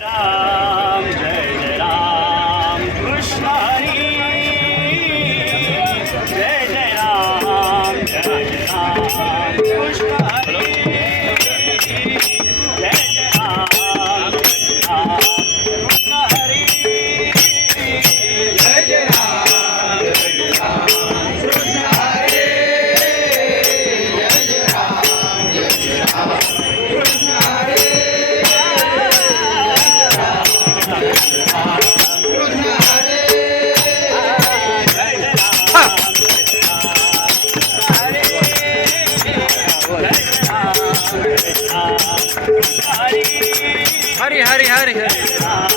Ram Hari Hari Hari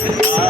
Uh,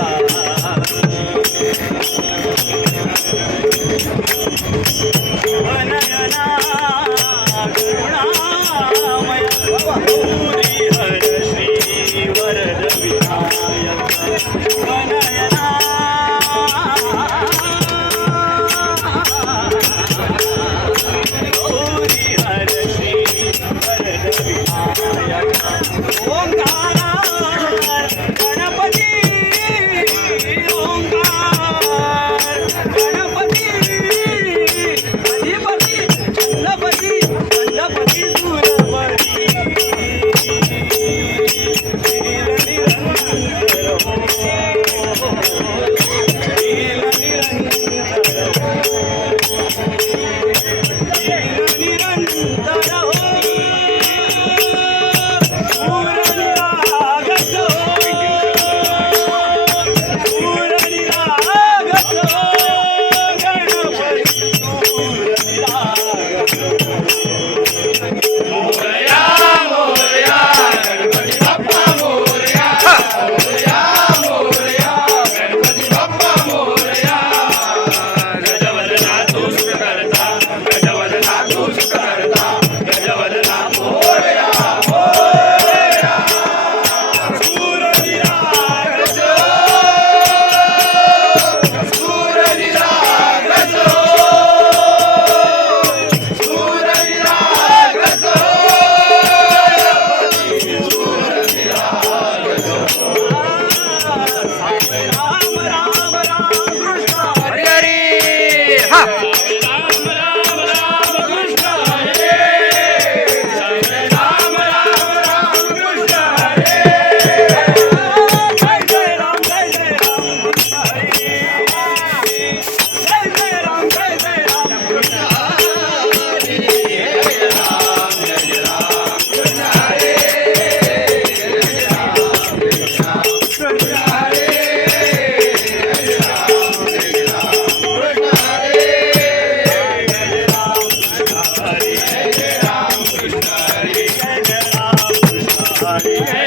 Hari